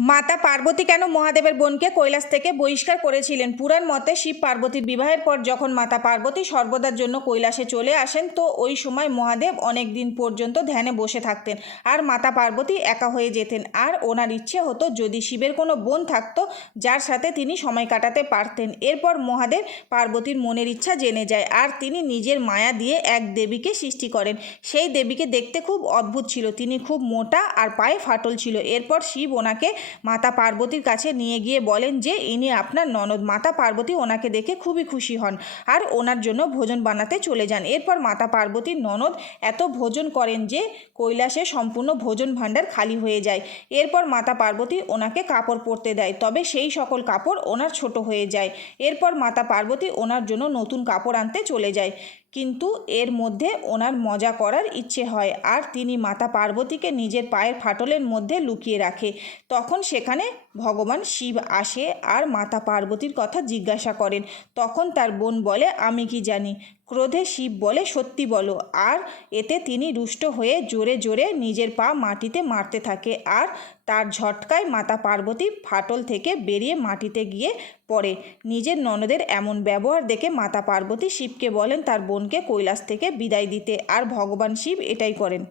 মাতা পার্বতী কেন মহাদেবের বোনকে কৈলাস থেকে বহিষ্কার করেছিলেন? পুরাণ মতে শিব পার্বতীর বিবাহের পর যখন মাতা পার্বতী সর্বদার জন্য কৈলাসে চলে আসেন, তো ওই সময় মহাদেব অনেক দিন পর্যন্ত ধ্যানে বসে থাকতেন আর মাতা পার্বতী একা হয়ে যেতেন। আর ওনার ইচ্ছে হতো যদি শিবের কোনো বোন থাকতো, যার সাথে তিনি সময় কাটাতে পারতেন। এরপর মহাদেব পার্বতীর মনের ইচ্ছা জেনে যায় আর তিনি নিজের মায়া দিয়ে এক দেবীকে সৃষ্টি করেন। সেই দেবীকে দেখতে খুব অদ্ভুত ছিল। তিনি খুব মোটা আর পায়ে ফাটল ছিল। এরপর শিব ওনাকে মাতা পার্বতীর কাছে নিয়ে গিয়ে বলেন যে, ইনি আপনার ননদ। মাতা পার্বতী ওনাকে দেখে খুবই খুশি হন আর ওনার জন্য ভোজন বানাতে চলে যান। এরপর মাতা পার্বতীর ননদ এত ভোজন করেন যে, কৈলাসে সম্পূর্ণ ভোজন ভাণ্ডার খালি হয়ে যায়। এরপর মাতা পার্বতী ওনাকে কাপড় পরতে দেয়, তবে সেই সকল কাপড় ওনার ছোট হয়ে যায়। এরপর মাতা পার্বতী ওনার জন্য নতুন কাপড় আনতে চলে যায়। কিন্তু এর মধ্যে ওনার মজা করার ইচ্ছে হয় আর তিনি মাতা পার্বতীকে নিজের পায়ের ফাটলের মধ্যে লুকিয়ে রাখে। তখন সেখানে ভগবান শিব আসে আর মাতা পার্বতীর কথা জিজ্ঞাসা করেন। তখন তার বোন বলে, আমি কি জানি? ক্রোধে শিব বলে, সত্যি বলো। আর এতে তিনি রুষ্ট হয়ে জোরে জোরে নিজের পা মাটিতে মারতে থাকে। আর তার ঝটকায় মাতা পার্বতী ফাটল থেকে বেরিয়ে মাটিতে গিয়ে পড়ে। নিজের ননদের এমন ব্যবহার দেখে মাতা পার্বতী শিবকে বলেন, তার বোনকে কৈলাস থেকে বিদায় দিতে। আর ভগবান শিব এটাই করেন।